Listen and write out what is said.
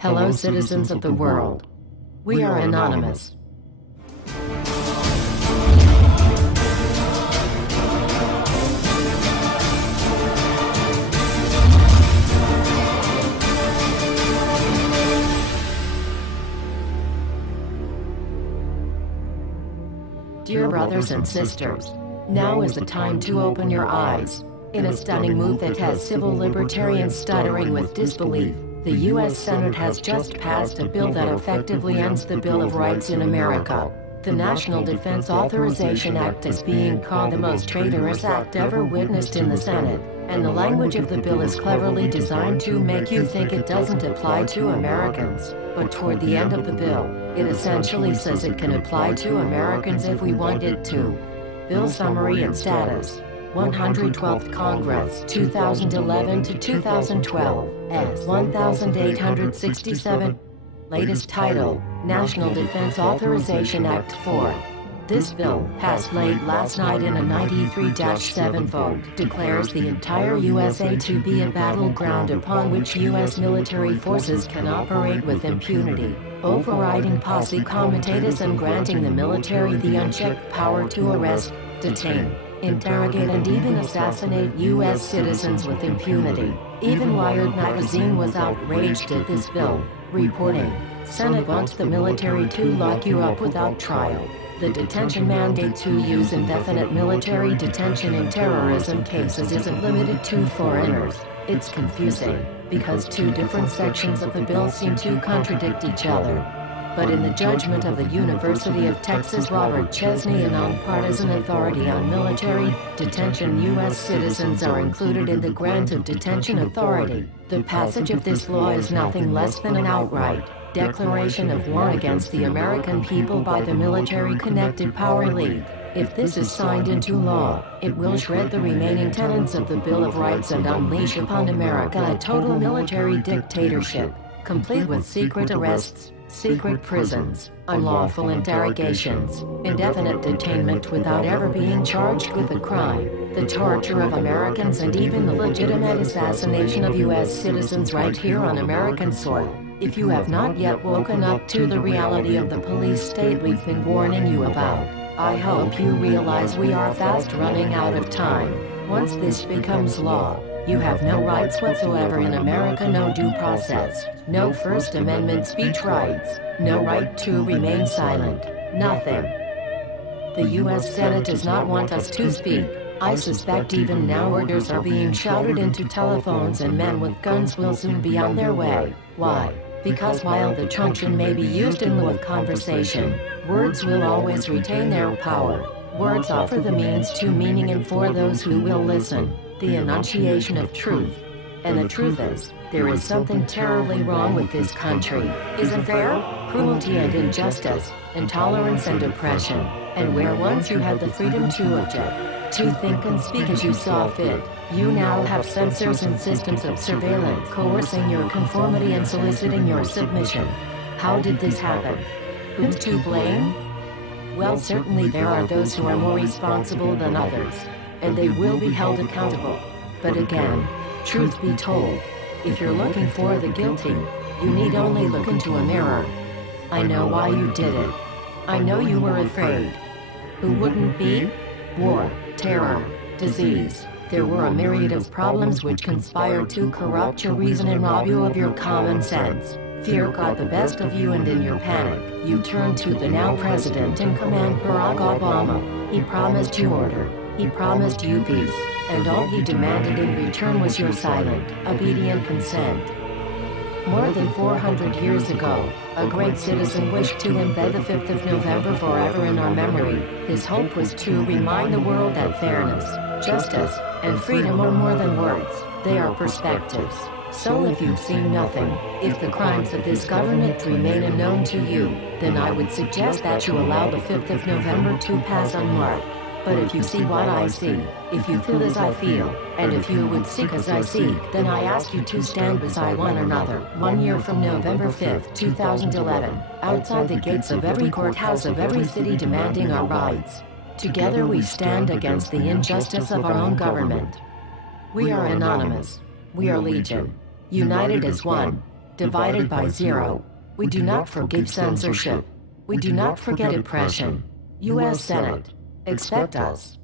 Hello, citizens of the world. We are anonymous. Dear brothers and sisters, now is the time to open your eyes. In a stunning move that has civil libertarians stuttering with disbelief, the U.S. Senate has just passed a bill that effectively ends the Bill of Rights in America. The National Defense Authorization Act is being called the most traitorous act ever witnessed in the Senate, and the language of the bill is cleverly designed to make you think it doesn't apply to Americans. But toward the end of the bill, it essentially says it can apply to Americans if we want it to. Bill summary and status. 112th Congress, 2011 to 2012, S. 1867. Latest title, National Defense Authorization Act 4. This bill, passed late last night in a 93-7 vote, declares the entire USA to be a battleground upon which U.S. military forces can operate with impunity, overriding posse comitatus and granting the military the unchecked power to arrest, detain, interrogate and even assassinate U.S. citizens with impunity. Even Wired magazine was outraged at this bill, reporting, "Senate wants the military to lock you up without trial." The detention mandate to use indefinite military detention in terrorism cases isn't limited to foreigners. It's confusing, because two different sections of the bill seem to contradict each other. But in the judgment of the University of Texas Robert Chesney, a nonpartisan authority on military detention, U.S. citizens are included in the grant of detention authority. The passage of this law is nothing less than an outright declaration of war against the American people by the military-connected power elite. If this is signed into law, it will shred the remaining tenets of the Bill of Rights and unleash upon America a total military dictatorship, complete with secret arrests, secret prisons, unlawful interrogations, indefinite detainment without ever being charged with a crime, the torture of Americans and even the legitimate assassination of U.S. citizens right here on American soil. If you have not yet woken up to the reality of the police state we've been warning you about, I hope you realize we are fast running out of time. Once this becomes law, you have no rights whatsoever in America, no due process, no First Amendment speech rights, no right to remain silent, nothing. The U.S. Senate does not want us to speak. I suspect even now orders are being shouted into telephones and men with guns will soon be on their way. Why? Because while the truncheon may be used in lieu of conversation, words will always retain their power. Words offer the means to meaning, and for those who will listen, the enunciation of truth. And the truth is, there is something terribly wrong with this country, isn't there? Cruelty and injustice, intolerance and oppression, and where once you had the freedom to object, to think and speak as you saw fit, you now have censors and systems of surveillance coercing your conformity and soliciting your submission. How did this happen? Who's to blame? Well, certainly there are those who are more responsible than others, and they will be held accountable. But again, truth be told, if you're looking for the guilty, you need only look into a mirror. I know why you did it. I know you were afraid. Who wouldn't be? War, terror, disease. There were a myriad of problems which conspired to corrupt your reason and rob you of your common sense. Fear got the best of you, and in your panic, you turned to the now president in command, Barack Obama. He promised you order. He promised you peace. And all he demanded in return was your silent, obedient consent. More than 400 years ago, a great citizen wished to embed the 5th of November forever in our memory. His hope was to remind the world that fairness, justice, and freedom are more than words, they are perspectives. So if you've seen nothing, if the crimes of this government remain unknown to you, then I would suggest that you allow the 5th of November to pass unmarked. But if you see what I see, if you feel as I feel, and if you would seek as I seek, then I ask you to stand beside one another, 1 year from November 5th, 2011, outside the gates of every courthouse of every city demanding our rights. Together we stand against the injustice of our own government. We are anonymous. We are legion. United as one. divided by 0. We do not forgive censorship. We do not forget oppression. U.S. Senate. Expect us.